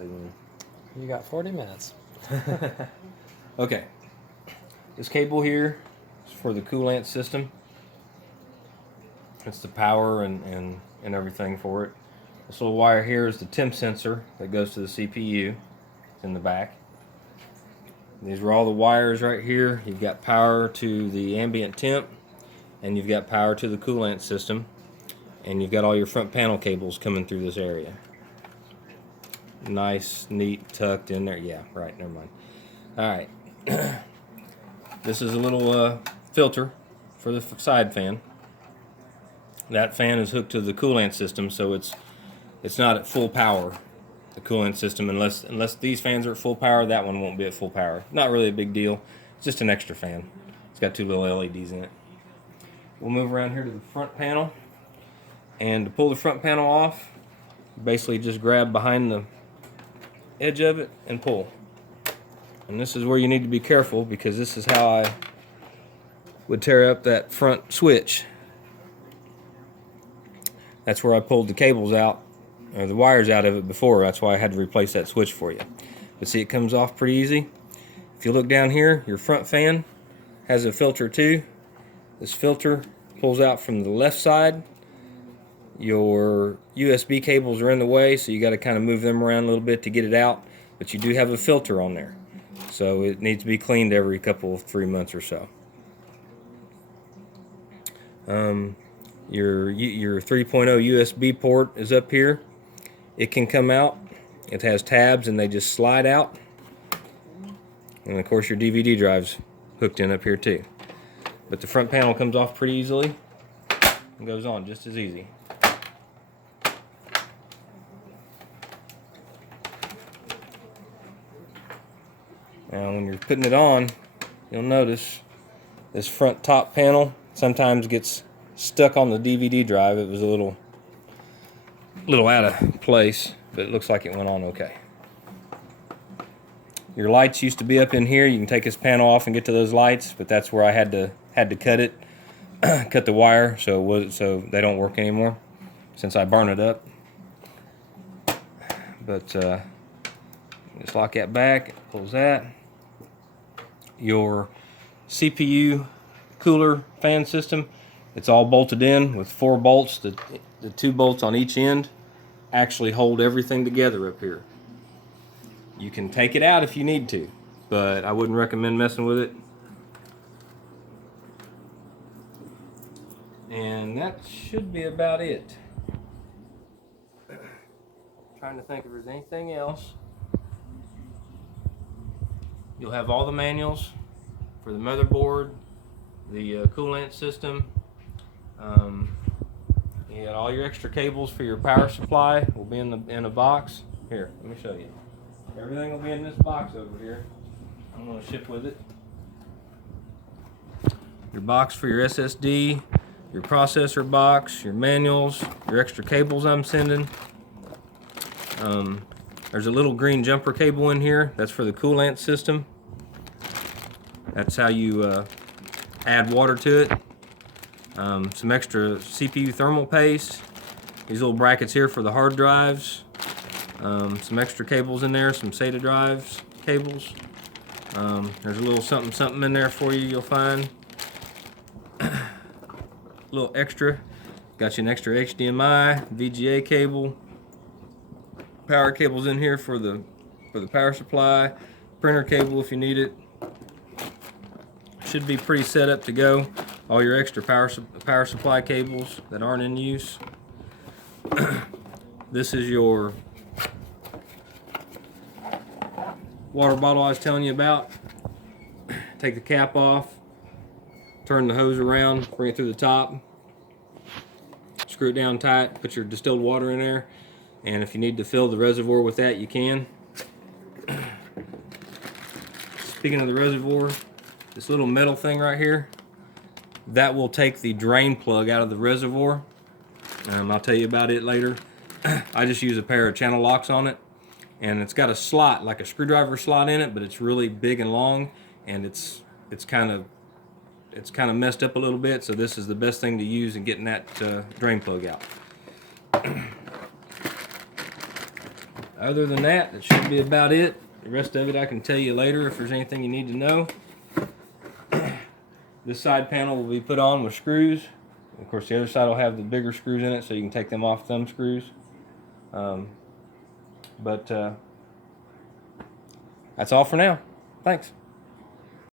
say when. You got 40 minutes. Okay. This cable here is for the coolant system. It's the power and everything for it. This little wire here is the temp sensor that goes to the CPU in the back. These are all the wires right here. You've got power to the ambient temp, and you've got power to the coolant system, and you've got all your front panel cables coming through this area. Nice, neat, tucked in there. Yeah, right, never mind. Alright. This is a little filter for the side fan. That fan is hooked to the coolant system, so it's not at full power, the coolant system, unless these fans are at full power. That one won't be at full power. Not really a big deal. It's just an extra fan. It's got two little LEDs in it. We'll move around here to the front panel, and to pull the front panel off, basically just grab behind the edge of it and pull. And this is where you need to be careful, because this is how I would tear up that front switch. That's where I pulled the cables out, or the wires out of it before. That's why I had to replace that switch for you. But see, it comes off pretty easy. If you look down here, your front fan has a filter too. This filter pulls out from the left side. Your USB cables are in the way, so you got to kind of move them around a little bit to get it out. But you do have a filter on there, so it needs to be cleaned every 3 months or so. Your 3.0 USB port is up here. It can come out. It has tabs and they just slide out. And of course your DVD drive's hooked in up here too. But the front panel comes off pretty easily and goes on just as easy. Now when you're putting it on, you'll notice this front top panel sometimes gets stuck on the DVD drive. It was a little out of place, but it looks like it went on okay. Your lights used to be up in here. You can take this panel off and get to those lights, but that's where I had to cut it, cut the wire so they don't work anymore since I burned it up. But just lock that back, close that. Your CPU cooler fan system, it's all bolted in with 4 bolts. The 2 bolts on each end actually hold everything together up here. You can take it out if you need to, but I wouldn't recommend messing with it. And that should be about it. Trying to think if there's anything else. You'll have all the manuals for the motherboard, the coolant system. You got all your extra cables for your power supply will be in a box. Here, let me show you. Everything will be in this box over here. I'm going to ship with it. Your box for your SSD, your processor box, your manuals, your extra cables I'm sending. There's a little green jumper cable in here. That's for the coolant system. That's how you add water to it. Some extra CPU thermal paste. These little brackets here for the hard drives. Some extra cables in there, some SATA drives cables. There's a little something in there for you you'll find. A little extra. Got you an extra HDMI, VGA cable. Power cables in here for the power supply. Printer cable if you need it. Should be pretty set up to go. All your extra power supply cables that aren't in use. This is your water bottle I was telling you about. Take the cap off, turn the hose around, bring it through the top, screw it down tight, put your distilled water in there, and if you need to fill the reservoir with that, you can. Speaking of the reservoir, this little metal thing right here, that will take the drain plug out of the reservoir. I'll tell you about it later. I just use a pair of channel locks on it, and it's got a slot, like a screwdriver slot in it, but it's really big and long, and it's kind of messed up a little bit, so this is the best thing to use in getting that drain plug out. Other than that, that should be about it. The rest of it I can tell you later if there's anything you need to know. This side panel will be put on with screws. Of course, the other side will have the bigger screws in it, so you can take them off thumb screws. But that's all for now. Thanks.